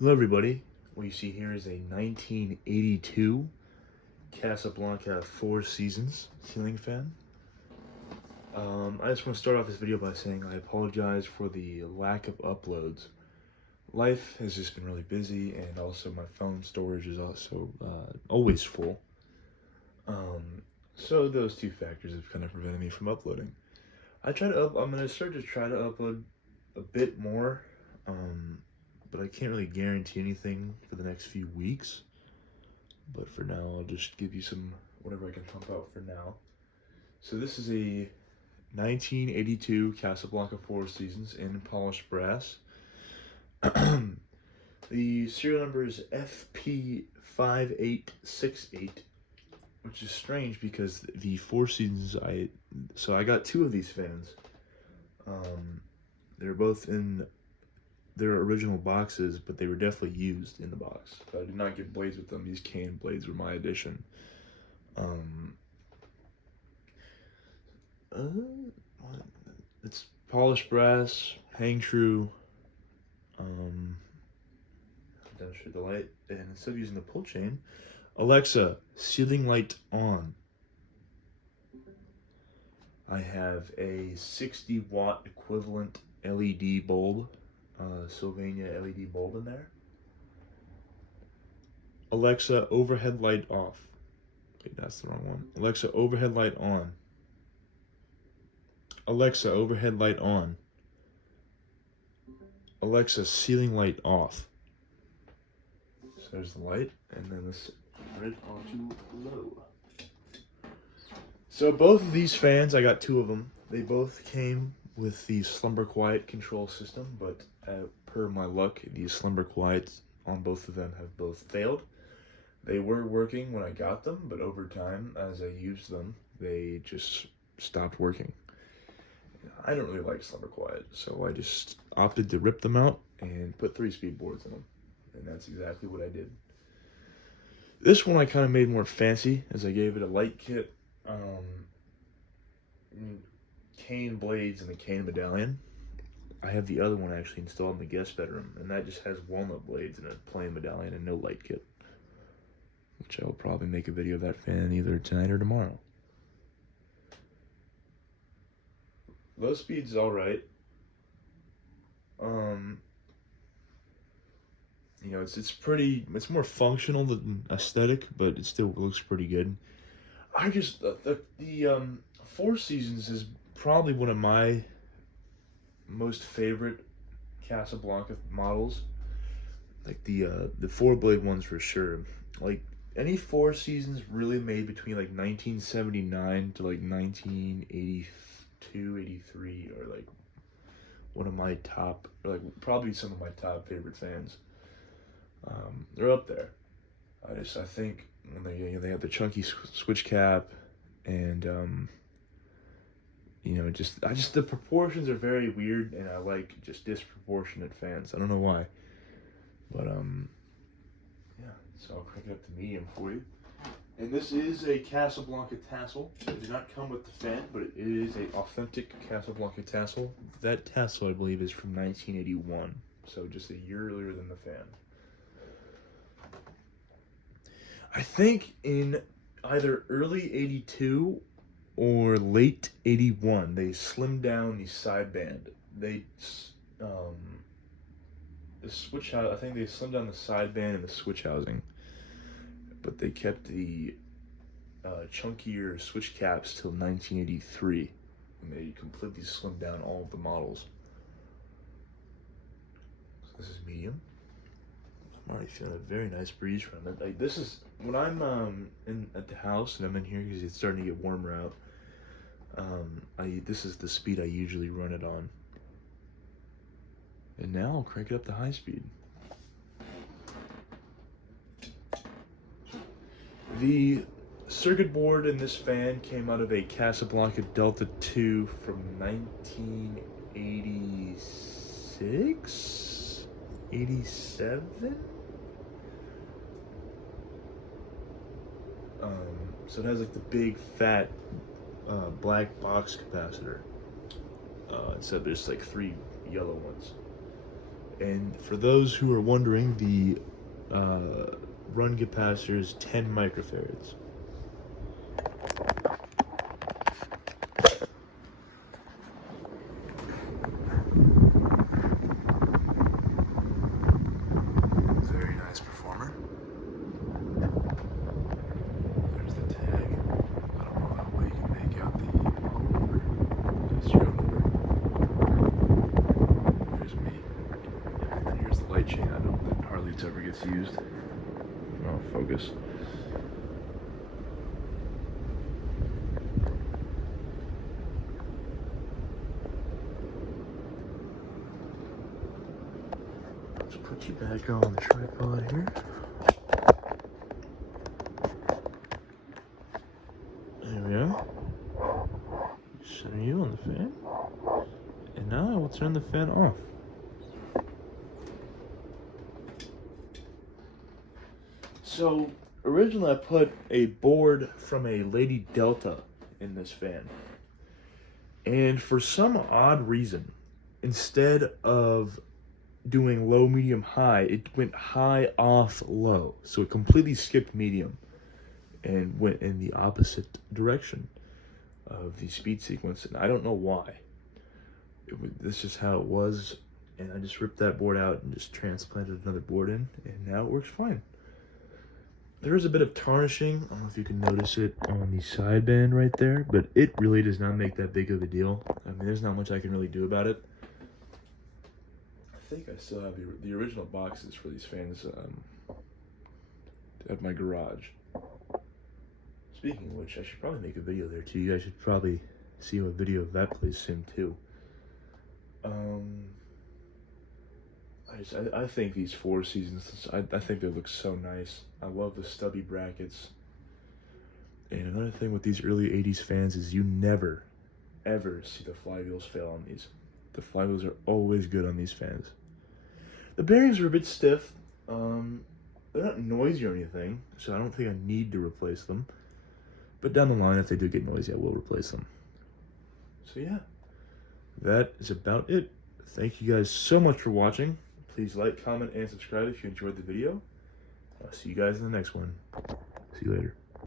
Hello everybody, what you see here is a 1982 Casablanca Four Seasons ceiling fan. I just want to start off this video by saying I apologize for the lack of uploads. Life has just been really busy, and also my phone storage is also always full. So those two factors have kind of prevented me from uploading. I'm going to start to try to upload a bit more, but I can't really guarantee anything for the next few weeks. But for now, I'll just give you some whatever I can pump out for now. So this is a 1982 Casablanca Four Seasons in polished brass. The serial number is FP5868, which is strange because the Four Seasons I got two of these fans. They're both in their original boxes, but they were definitely used in the box. I did not get blades with them. These cane blades were my addition. It's polished brass, hang true. Demonstrate the light, and instead of using the pull chain, Alexa, ceiling light on. I have a 60-watt equivalent LED bulb, Sylvania LED bulb in there. Alexa, overhead light off. Wait, that's the wrong one. Alexa, overhead light on. Alexa, overhead light on. Alexa, ceiling light off. So there's the light, and then let's turn it onto low. So both of these fans, I got two of them. They both came with the Slumber Quiet control system, but per my luck, the Slumber Quiets on both of them have both failed. They were working when I got them, but over time, as I used them, they just stopped working. I don't really like Slumber Quiet, so I just opted to rip them out and put 3-speed boards in them, and that's exactly what I did. This one I kind of made more fancy, as I gave it a light kit, cane blades and a cane medallion. I have the other one actually installed in the guest bedroom, and that just has walnut blades and a plain medallion and no light kit, which I will probably make a video of that fan either tonight or tomorrow. Low speed's alright. You know, it's more functional than aesthetic, but it still looks pretty good. I just, the Four Seasons is probably one of my most favorite Casablanca models. Like the 4-blade ones for sure. Like any Four Seasons really made between like 1979 to like 1982, 83 are like one of my top, or like probably some of my top favorite fans. They're up there. I think when they have the chunky switch cap, and you know, the proportions are very weird, and I like just disproportionate fans. I don't know why, but yeah. So I'll crank it up to medium for you. And this is a Casablanca tassel. It did not come with the fan, but it is an authentic Casablanca tassel. That tassel, I believe, is from 1981, so just a year earlier than the fan. I think in either early 82 or late 81, they slimmed down the sideband. The switch house, I think they slimmed down the sideband and the switch housing, but they kept the chunkier switch caps till 1983, and they completely slimmed down all of the models. So this is medium. I'm already feeling a very nice breeze from it. Like, this is when I'm at the house and I'm in here because it's starting to get warmer out. This is the speed I usually run it on. And now I'll crank it up to high speed. The circuit board in this fan came out of a Casablanca Delta 2 from 1986? 87? So it has like the big fat black box capacitor instead of just like 3 yellow ones. And for those who are wondering, the run capacitor is 10 microfarads. Very nice performer. There's the tag. I don't know how well you can make out the model number, the serial number. There's me. And here's the light chain. I don't think hardly ever gets used. Oh, focus. Let's put you back on the tripod here. There we are. Center you on the fan. And now I will turn the fan off. So, originally I put a board from a Lady Delta in this fan. And for some odd reason, instead of doing low, medium, high, it went high, off, low. So it completely skipped medium and went in the opposite direction of the speed sequence. And I don't know why. This is how it was. And I just ripped that board out and just transplanted another board in. And now it works fine. There is a bit of tarnishing. I don't know if you can notice it on the sideband right there. But it really does not make that big of a deal. I mean, there's not much I can really do about it. I think I still have the original boxes for these fans at my garage. Speaking of which, I should probably make a video there too. You guys should probably see a video of that place soon too. I think these Four Seasons, I think they look so nice. I love the stubby brackets. And another thing with these early 80s fans is you never, ever see the flywheels fail on these. The flywheels are always good on these fans. The bearings are a bit stiff. They're not noisy or anything, so I don't think I need to replace them. But down the line, if they do get noisy, I will replace them. So yeah, that is about it. Thank you guys so much for watching. Please like, comment, and subscribe if you enjoyed the video. I'll see you guys in the next one. See you later.